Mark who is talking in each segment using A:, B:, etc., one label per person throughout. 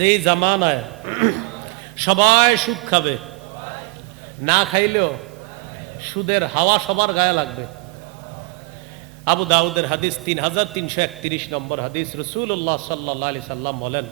A: যেই জামানায় সবাই সুখ খাবে, না খাইলেও সুদের হাওয়া সবার গায়ে লাগবে। আবু দাউদের হাদিস তিন হাজার তিনশো একত্রিশ নম্বর হাদিস রসুল্লাহ সাল্লাহ আলি সাল্লাম বলেন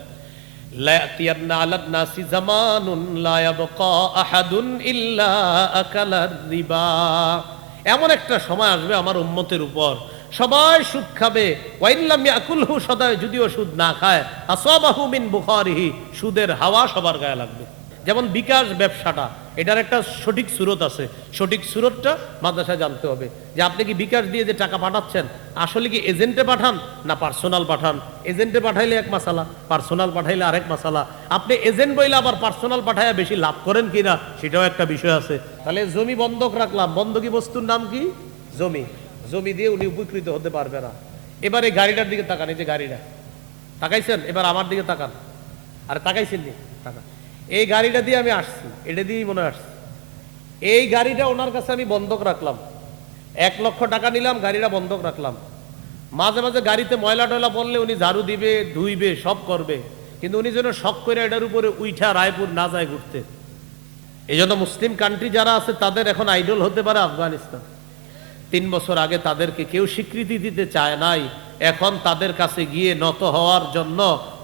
A: এমন একটা সময় আসবে আমার উম্মতের উপর সবাই সুদ খাবে। ওয়াইল্লাম ইয়াকুলহু সদায়, যদিও সুদ না খায়। আসাবাহু মিন বুখারিহি, সুদের হাওয়া সবার গায়ে লাগবে। যেমন বিকাশ ব্যবসাটা, এটার একটা সঠিক সুরত আছে। সঠিক সুরতটা মাদ্রাসায় জানতে হবে। যে আপনি কি বিকাশ দিয়ে যে টাকা পাঠাচ্ছেন, আসলে কি এজেন্টে পাঠান না পার্সোনাল পাঠান? এজেন্টে পাঠাইলে এক মাসালা, পার্সোনাল পাঠাইলে আরেক মাসালা। আপনি এজেন্ট বইলে আবার পার্সোনাল পাঠাইয়া বেশি লাভ করেন কিনা, সেটাও একটা বিষয় আছে। তাহলে জমি বন্ধক রাখলাম। বন্ধকি বস্তুর নাম কি? জমি। জমি দিয়ে উনি উপকৃত হতে পারবে না। এবার এই গাড়িটার দিকে তাকান, এই যে গাড়িটা। তাকাইছেন? এবার আমার দিকে তাকান। আরে তাকাইছেন নি? তাকান। এই গাড়িটা দিয়ে আমি আসছি। এটা দিয়েই মনে আসছি। এই গাড়িটা ওনার কাছে আমি বন্ধক রাখলাম। এক লক্ষ টাকা নিলাম, গাড়িটা বন্ধক রাখলাম। মাঝে মাঝে গাড়িতে ময়লা টয়লা পড়লে উনি ঝাড়ু দিবে, ধুইবে, সব করবে। কিন্তু উনি যেন শখ করে এটার উপরে উইঠা রায়পুর না যায় ঘুরতে। এই জন্য মুসলিম কান্ট্রি যারা আছে, তাদের এখন আইডল হতে পারে আফগানিস্তান। তিন বছর আগে তাদেরকে কেউ স্বীকৃতি দিতে চায় নাই, এখন তাদের কাছে গিয়ে নত হওয়ার জন্য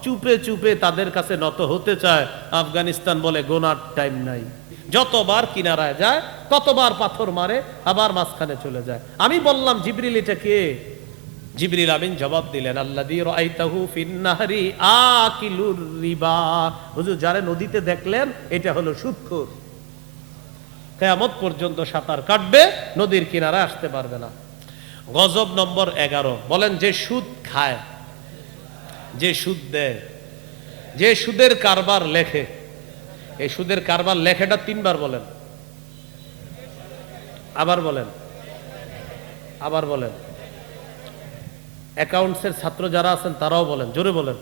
A: চুপে চুপে তাদের কাছে নত হতে চায়। আফগানিস্তান বলে, গোনার টাইম নাই। যতবার কিনারায় যায়, ততবার পাথর মারে, আবার মাঝখানে চলে যায়। আমি বললাম, জিবরিল, এটা কে? জিবরিল আমিন জবাব দিলেন আল্লাহ রাইতাহু ফিন্নাহারি আকিলুর রিবা। হুজুর, যারে নদীতে দেখলেন, এটা হলো সুদখোর কেয়ামত পর্যন্ত সাঁতার কাটবে, নদীর কিনারে আসতে পারবে না। গজব নম্বর এগারো, বলেন, যে সুদ খায়, যে সুদ দেয়, যে সুদের কারবার লেখে, এই সুদের কারবার লেখেটা তিনবার বলেন। আবার বলেন আবার বলেন। অ্যাকাউন্টসের ছাত্র যারা আছেন, তারাও বলেন, জোরে বলেন।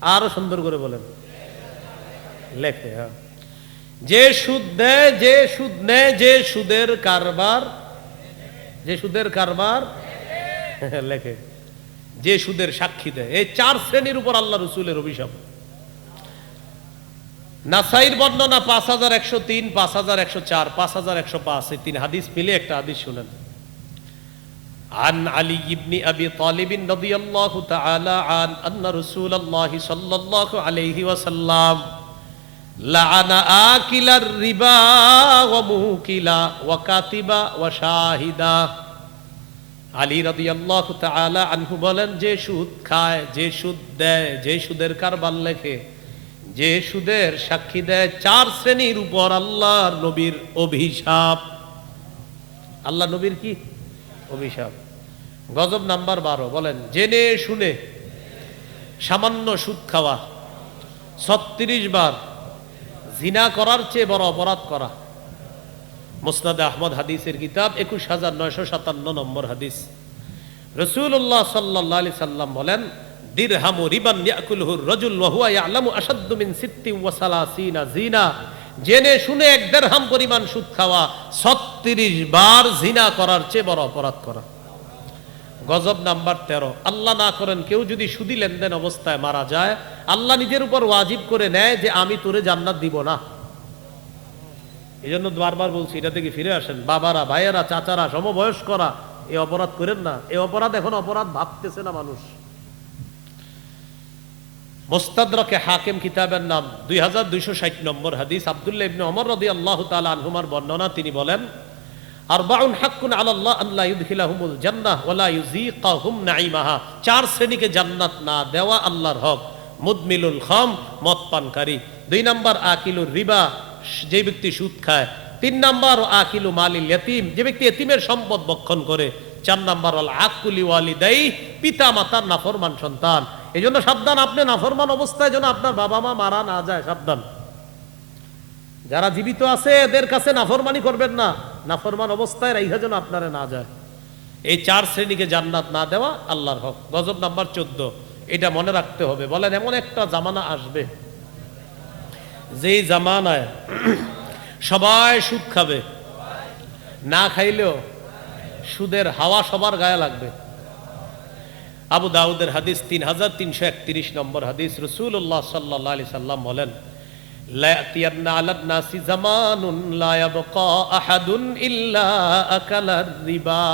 A: আরও সুন্দর করে বলেন। লেখে হ্যাঁ। যে সুদ দেয় যে সুদ নেয় যে সুদের কারবার যে সুদের কারবার লেখে যে সুদের সাক্ষী দেয় এই চার শ্রেণীর উপর আল্লাহ রসুলের অভিশাপ নাসাইর বর্ণনা পাঁচ হাজার একশো তিন পাঁচ হাজার একশো চার পাঁচ হাজার একশো পাঁচ এই তিন হাদিস মিলে একটা হাদিস শুনেন عن علي بن أبي طالب رضي الله تعالى عن أن رسول الله صلى الله عليه وسلم লাআনা আকিলার রিবা ওয়া মুকিলা ওয়া কাতিবা ওয়া শাহিদা। আলী আল্লাহ তাআলা আনহু বলেন, যে সুদ খায়, যে সুদ দেয়, যে সুদের কারবার লেখে, যে সুদের সাক্ষী দেয়, চার শ্রেণির উপর আল্লাহর নবীর অভিশাপ। আল্লাহ নবীর কি? অভিশাপ। গজব নাম্বার বারো, বলেন, জেনে শুনে সামান্য সুদ খাওয়া, ছত্রিশ বার জিনা করার চেয়ে বড় অপরাধ করা। মুসনাদে আহমদ হাদিসের কিতাব, একুশ হাজার নয়শো সাতান্ন নম্বর হাদিস। রসুল্লাহ সাল্লাহ আলি সাল্লাম বলেন, দিরহামু রিবান ইয়াকুলহুর রজুল ওয়াহুয়া ইয়ালামু আসাদ্দু মিন সিত্তি ওয়া সালাসিনা জিনা। জেনে শুনে এক দেড়হাম পরিমাণ সুদ খাওয়া 36 বার জিনা করার চেয়ে বড় অপরাধ করা। গজব নাম্বার তেরো। আল্লাহ না করেন, কেউ যদি সুদি লেনদেন অবস্থায় মারা যায়, আল্লাহ নিজের উপর ওয়াজিব করে নেয় যে আমি তোরে জান্নাত দিব না। এই জন্য বারবার বলছি, এটা থেকে ফিরে আসেন। বাবারা, ভাইয়েরা, চাচারা, সমবয়স্করা এই অপরাধ করেন না। এই অপরাধ এখন অপরাধ ভাবতেছে না মানুষ। মোস্তাদরকে হাকিম কিতাবের নাম দুই হাজার দুইশো ষাট নম্বর হাদিস। আবদুল্লাহ ইবনে অমর রদি আল্লাহ তালা আনহুমার বর্ণনা, তিনি বলেন আরবাউন হাক্কুন আল্লাহ ইউদখিলাহুমুল জান্নাহ ওয়ালা ইউযীকাহুম নাঈমাহা। চার শ্রেণীকে জান্নাত না দেওয়া আল্লাহর হক। মুদমিলুল খাম দুই নাম্বার আকিলুর রিবা, যে ব্যক্তি সুদ খায়। তিন নাম্বার আকিলু মালিল ইয়াতিম, যে ব্যক্তি সম্পদ বক্ষণ করে। চার নাম্বার আল আকুলি ওয়ালিদাই পিতা মাতার নাফরমান সন্তান। এই জন্য সাবধান, আপনি নাফরমান অবস্থায় যেন আপনার বাবা মা মারা না যায়, সাবধান। যারা জীবিত আছে, এদের কাছে নাফরমানি করবেন না। নাফরমান অবস্থায় রাইহা যেন আপনারে না যায়। এই চার শ্রেণীকে জান্নাত না দেওয়া আল্লাহর হক। গজব নাম্বার চোদ্দ। এটা মনে রাখতে হবে। বলেন, এমন একটা জামানা আসবে, যেই জামানায় সবাই সুদ খাবে। না খাইলেও সুদের হাওয়া সবার গায়ে লাগবে। আবু দাউদের হাদিস তিন হাজার তিনশো একত্রিশ নম্বর হাদিস। রসুল্লাহ সাল্লাহ আলি সাল্লাম বলেন ليأتين على الناس زمان لا يبقى أحد إلا أكل الربا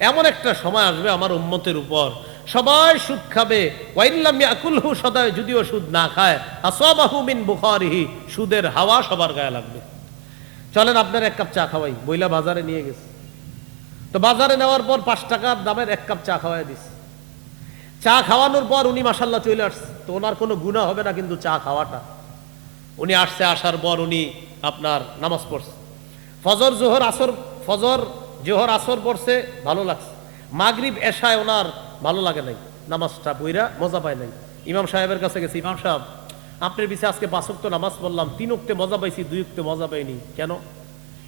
A: এমন একটা সময় আসবে আমার উম্মতের উপর সবাই সুদ খাবে ওয়াইল্লাম ইয়াকুলহু সদায় যদিও সুদ না খায় আসাবাহু মিন বুখারিহি সুদের হাওয়া সবার গায়ে লাগবে চলেন আপনার এক কাপ চা খাওয়াই বইলা বাজারে নিয়ে গেছে তো বাজারে নেওয়ার পর পাঁচ টাকার দামের এক কাপ চা খাওয়াই দিস চা খাওয়ানোর পর উনি মাসাল্লাহ চলে আসছে তো ওনার কোনো গুণা হবে না কিন্তু চা খাওয়াটা উনি আসছে, আসার পর উনি আপনার নামাজ পড়ছে। ফজর, জোহর, আসর, ফজর, জোহর, আসর পড়ছে, ভালো লাগছে। মাগরিব, এশায় ওনার ভালো লাগে নাই। নামাজটা বইরা মজা পায় নাই। ইমাম সাহেবের কাছে গেছে, ইমাম সাহেব, আপনার পিছিয়ে আজকে পাঁচক্ত নামাজ পড়লাম, তিন উক্তে মজা পাইছি, দুই উক্তে মজা পাইনি। কেন?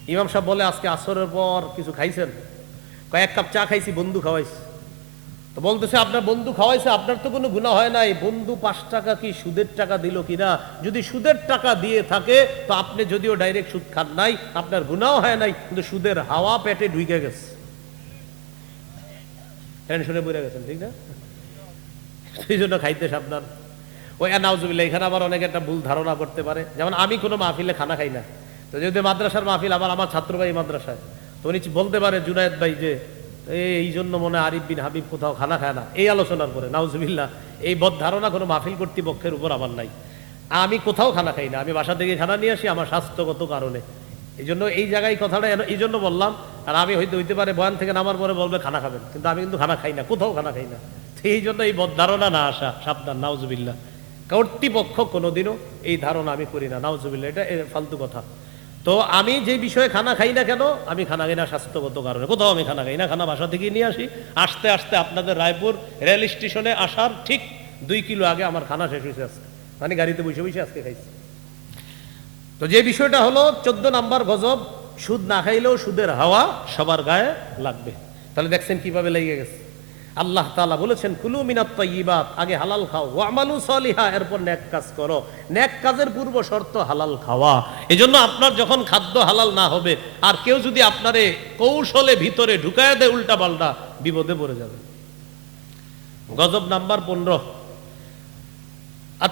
A: ইমাম সাহেব বলে, আজকে আসরের পর কিছু খাইছেন? কয়েক কাপ চা খাইছি, বন্ধু খাওয়াইছি। তো বলতেছে, আপনার বন্ধু খাওয়াইছে, আপনার তো কোনো গুণা হয় নাই। বন্ধু পাঁচ টাকা কি সুদের টাকা দিল কিনা যদি সুদের টাকা দিয়ে থাকে, তো আপনি যদিও ডাইরেক্ট সুদ খান নাই, আপনার গুণাও হয় নাই, কিন্তু সুদের হাওয়া পেটে ঢুকে গেছে। টেনশনে বুঝে গেছেন, ঠিক না? সেই জন্য খাইতে সাবধান। ওই নাউজুবিল্লাহ এখানে আবার অনেকে একটা ভুল ধারণা করতে পারে। যেমন, আমি কোনো মাহফিলে খানা খাই না। তো যদি মাদ্রাসার মাহফিল, আবার আমার ছাত্র ভাই মাদ্রাসায়, তো উনি বলতে পারে, জুনায়দ ভাই যে এই- জন্য মনে আরিফ বিন হাবিব কোথাও খানা খায় না। এই আলোচনার পরে, নাউজুবিল্লাহ, এই বদ ধারণা কোনো মাহফিল কর্তৃপক্ষের উপর আমার নাই। আমি কোথাও খানা খাই না, আমি বাসা থেকে খানা নিয়ে আসি আমার স্বাস্থ্যগত কারণে। এই জন্য এই জায়গায় কথাটা এই জন্য বললাম, আর আমি হয়তো হইতে পারে বয়ান থেকে নামার পরে বলবে খানা খাবেন, কিন্তু আমি কিন্তু খানা খাই না, কোথাও খানা খাই না। এই জন্য এই বদ ধারণা না আসা, সাবধান, নাউজুবিল্লাহ। কর্তৃপক্ষ কোনোদিনও এই ধারণা আমি করি না, নাউজুবিল্লাহ, এটা ফালতু কথা। তো আমি যে বিষয়ে খানা খাই না কেন, আমি খানা খাই না স্বাস্থ্যগত কারণে। কোথাও আমি খানা খাই না, খানা বাসা থেকে নিয়ে আসি। আসতে আসতে আপনাদের রায়পুর রেল স্টেশনে আসার ঠিক দুই কিলো আগে আমার খানা শেষ হয়েছে আজকে। মানে গাড়িতে বসে বসে আজকে খাইছি। তো যে বিষয়টা হলো, চোদ্দ নাম্বার গজব, সুদ না খাইলেও সুদের হাওয়া সবার গায়ে লাগবে। তাহলে দেখছেন কীভাবে লেগে গেছে। আল্লাহ তাআলা বলেছেন, কুলু মিনাত তাইয়িবাত আগে হালাল খাও। ওয়ামালু সলিহা, এরপর নেক কাজ করো। নেক কাজের পূর্ব শর্ত হালাল খাওয়া। এজন্য আপনার যখন খাদ্য হালাল না হবে, আর কেউ যদি আপনারে কৌশলে ভিতরে ঢুকায় দেয়, উল্টা পাল্টা বিপদে পড়ে যাবে। গজব নাম্বার পনেরো। আর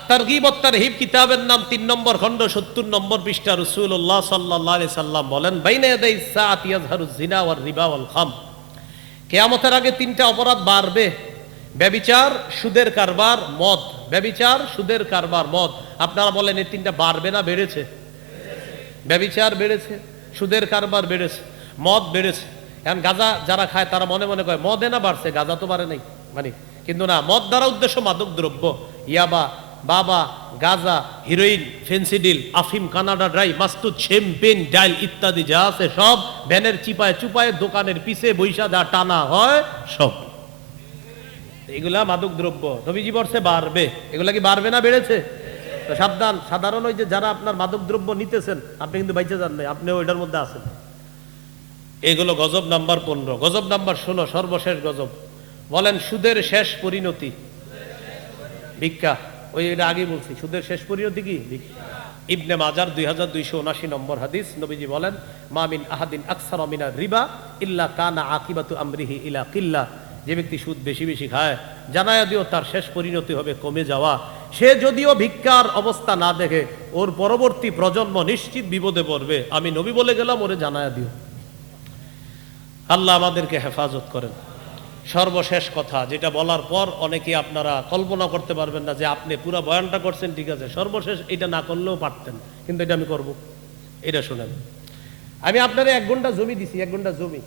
A: কিতাবের নাম তিন নম্বর খণ্ড, সত্তর নম্বর পৃষ্ঠা। রসুল্লাহ সাল্লাহ সাল্লাম বলেন, বাইনে ইয়াজহারু জিনা ওয়ার রিবা ওয়াল খাম। কেয়ামতের আগে তিনটা অপরাধ বাড়বে। ব্যবিচার, সুদের কারবার, মদ। ব্যবিচার, সুদের কারবার, মদ। আপনারা বলেন এই তিনটা বাড়বে না, বেড়েছে? ব্যবিচার বেড়েছে, সুদের কারবার বেড়েছে, মদ বেড়েছে। এখন গাজা যারা খায়, তারা মনে মনে করে মদে না বাড়ছে, গাজা তো বাড়ে নাই। মানে কিন্তু না, মদ দ্বারা উদ্দেশ্য মাদক দ্রব্য ইয়াবা বাবা, গাজা, হিরোইন, ফেন্সিডিল, আফিম, কানাডা ড্রাই, মাস্তুদ শ্যাম্পেন ডাইল ইত্যাদি যা আছে সব ভ্যানের চিপায় চুপায় দোকানের পিছে বৈশা যা টানা হয় সব। এগুলা মাদক দ্রব্য। নবীজি বর্ষে বাড়বে। এগুলা কি বাড়বে না বেড়েছে? তো সাবধান, সাধারণ ওই যে যারা আপনার মাদক দ্রব্য নিতেছেন, আপনি কিন্তু বাইচে যান নাই আপনি ওইটার মধ্যে আছেন। এগুলো গজব নাম্বার পনেরো। গজব নাম্বার ষোলো, সর্বশেষ গজব। বলেন, সুদের শেষ পরিণতি। ভিক্ষা। ওই এটা আগে বলছি, সুদের শেষ পরিণতি কি? ইবনে মাজার দুই হাজার দুইশো উনাশি নম্বর হাদিস, নবীজি বলেন মামিন আহাদিন আকসার মিনা রিবা ইল্লা কানা আকিবাতু আমরিহি ইলা কিল্লা। যে ব্যক্তি সুদ বেশি বেশি খায়, জানায়া দিও তার শেষ পরিণতি হবে কমে যাওয়া। সে যদিও ভিক্ষার অবস্থা না দেখে, ওর পরবর্তী প্রজন্ম নিশ্চিত বিপদে পড়বে। আমি নবী বলে গেলাম, ওরে জানায়া দিও। আল্লাহ আমাদেরকে হেফাজত করেন। সর্বশেষ কথা যেটা বলার পর অনেকে আপনারা কল্পনা করতে পারবেন না যে আপনি পুরো বয়ানটা করছেন ঠিক আছে সর্বশেষ এটা না করলেও পারতেন কিন্তু এটা আমি করব। এটা শুনেন। আমি আপনার এক ঘণ্টা জমি দিছি এক ঘণ্টা জমি।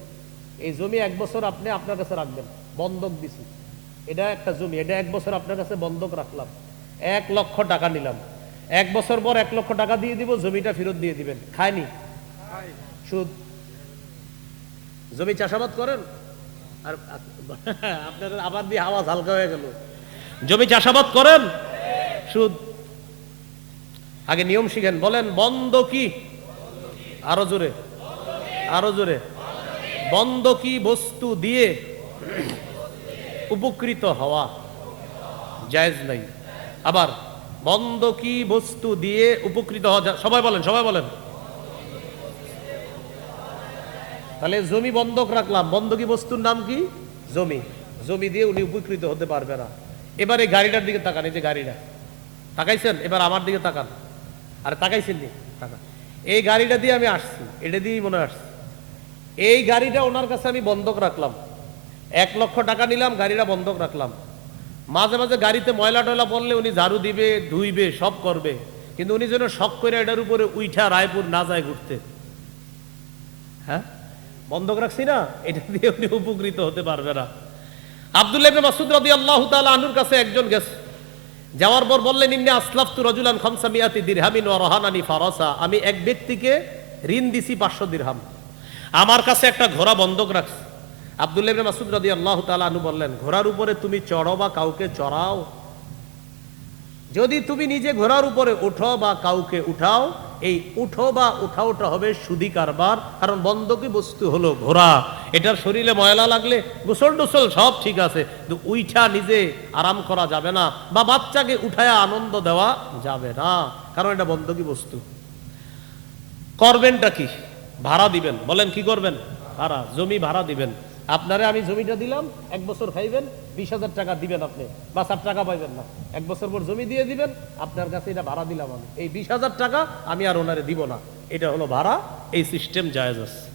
A: এই জমি এক বছর আপনি আপনার কাছে রাখবেন বন্ধক দিছি। এটা একটা জমি এটা এক বছর আপনার কাছে বন্ধক রাখলাম। এক লক্ষ টাকা নিলাম। এক বছর পর এক লক্ষ টাকা দিয়ে দিব জমিটা ফেরত দিয়ে দিবেন। খায়নি। সুদ। জমি চাষাবাদ করেন? আর আপনার আবার দিয়ে আওয়াজ হালকা হয়ে গেল। জমি চাষাবাদ করেন? সুদ। আগে নিয়ম শিখেন, বলেন, বন্ধ কি? আরও জোরে। আরও জোরে। বন্ধ কি বস্তু দিয়ে উপকৃত হওয়া? জায়েজ নাই। আবার, বন্ধ কি বস্তু দিয়ে উপকৃত হওয়া? সবাই বলেন সবাই বলেন। তাহলে জমি বন্ধক রাখলাম। বন্ধকি বস্তুর নাম কি? জমি জমি দিয়ে উনি উপকৃত হতে পারবে না। এবার এই গাড়িটার দিকে তাকান, এই যে গাড়িটা। তাকাইছেন? এবার আমার দিকে তাকান। আরে তাকাইছেন নি? তাকান। এই গাড়িটা দিয়ে আমি আসছি। এটা দিয়েই মনে আসছি। এই গাড়িটা ওনার কাছে আমি বন্ধক রাখলাম। এক লক্ষ টাকা নিলাম, গাড়িটা বন্ধক রাখলাম। মাঝে মাঝে গাড়িতে ময়লা টয়লা পড়লে উনি ঝাড়ু দিবে, ধুইবে, সব করবে। কিন্তু উনি যেন শখ করে এটার উপরে উইঠা রায়পুর না যায় ঘুরতে। হ্যাঁ? বন্ধক রাখছি না, এটা দিয়ে উনি উপকৃত হতে পারবে না। আব্দুল্লাহ মাসুদ রাদিয়াল্লাহু তাআলা আনহুর কাছে একজন গেছে। যাওয়ার পর বললেন, ইন্নি আসলাফতু রাজুলান খামসামিয়াতি দিরহামিন ওয়া রাহানানি ফারাসা। আমি এক ব্যক্তিকে ঋণ দিছি 500 দিরহাম। আমার কাছে একটা ঘোড়া বন্ধক রাখছি। আব্দুল্লাহ ইবনে মাসুদ রাদিয়াল্লাহু তাআলা আনহু বললেন, ঘোড়ার উপরে তুমি চড়ো বা কাউকে চড়াও? যদি তুমি নিজে ঘোড়ার উপরে উঠো বা কাউকে উঠাও এই উঠো বা উঠাওটা হবে সুদি কারবার, কারণ বন্ধকি বস্তু হলো ঘোড়া? এটার শরীরে ময়লা লাগলে গোসল টোসল সব ঠিক আছে, কিন্তু উইঠা নিজে আরাম করা যাবে না বা বাচ্চাকে উঠায় আনন্দ দেওয়া যাবে না, কারণ এটা বন্ধকি বস্তু? করবেনটা কি? ভাড়া দিবেন, বলেন কি করবেন? ভাড়া, জমি ভাড়া দিবেন। আপনারে আমি জমিটা দিলাম, এক বছর খাইবেন, বিশ হাজার টাকা দিবেন আপনি। বা ষাট টাকা পাইবেন না। এক বছর পর জমি দিয়ে দিবেন, আপনার কাছে এটা ভাড়া দিলাম আমি। এই বিশ হাজার টাকা আমি আর ওনারে দিব না। এটা হলো ভাড়া, এই সিস্টেম জায়েজ আছে।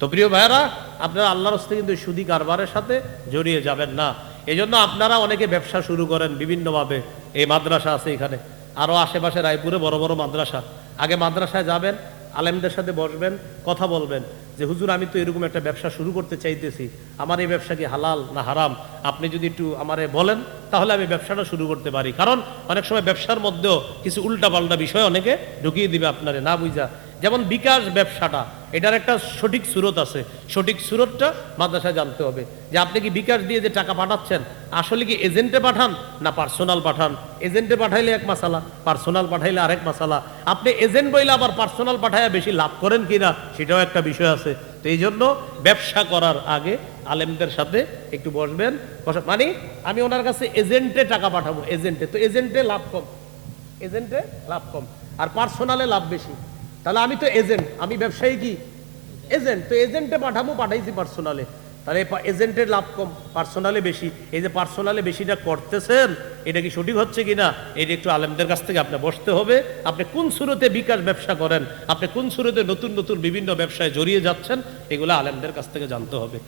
A: তো প্রিয় ভাইয়েরা, আপনারা আল্লাহর হস্তে কিন্তু সুদি কারবারের সাথে জড়িয়ে যাবেন না। এই জন্য আপনারা অনেকে ব্যবসা শুরু করেন বিভিন্নভাবে। এই মাদ্রাসা আছে এখানে। আরও আশেপাশে রায়পুরে বড় বড় মাদ্রাসা। আগে মাদ্রাসায় যাবেন, আলেমদের সাথে বসবেন, কথা বলবেন। যে হুজুর, আমি তো এরকম একটা ব্যবসা শুরু করতে চাইতেছি। আমার এই ব্যবসা কি হালাল না হারাম? আপনি যদি একটু আমারে বলেন, তাহলে আমি ব্যবসাটা শুরু করতে পারি। কারণ অনেক সময় ব্যবসার মধ্যেও কিছু উল্টাপাল্টা বিষয় অনেকে ঢুকিয়ে দিবে আপনারে, না বুঝা। যেমন বিকাশ ব্যবসাটা। এটার একটা সঠিক সুরত আছে। সঠিক সুরতটা মাদ্রাসায় জানতে হবে। যে আপনি কি বিকাশ দিয়ে যে টাকা পাঠাচ্ছেন, আসলে কি এজেন্টে পাঠান না পার্সোনাল পাঠান? এজেন্টে পাঠাইলে এক মাসালা, পার্সোনাল পাঠাইলে আরেক মাসালা। আপনি এজেন্ট বইলে আবার পার্সোনাল পাঠাইয়া বেশি লাভ করেন কিনা সেটাও একটা বিষয় আছে। তো এই জন্য ব্যবসা করার আগে আলেমদের সাথে একটু বসবেন। বসা মানে আমি ওনার কাছে এজেন্টে টাকা পাঠাবো, এজেন্টে। তো এজেন্টে লাভ কম। এজেন্টে লাভ কম। আর পার্সোনালে লাভ বেশি। তাহলে আমি তো এজেন্ট, আমি ব্যবসায়ী কি? এজেন্ট, তো এজেন্টে পাঠাবো, পাঠাইছি পার্সোনালে তাহলে এজেন্টের লাভ কম পার্সোনালে বেশি। এই যে পার্সোনালে বেশিটা করতেছেন, এটা কি সঠিক হচ্ছে কি না এটা একটু আলেমদের কাছ থেকে আপনি বসতে হবে। আপনি কোন সুরতে বিকাশ ব্যবসা করেন? আপনি কোন সুরতে নতুন নতুন বিভিন্ন ব্যবসায় জড়িয়ে যাচ্ছেন? এগুলো আলেমদের কাছ থেকে জানতে হবে।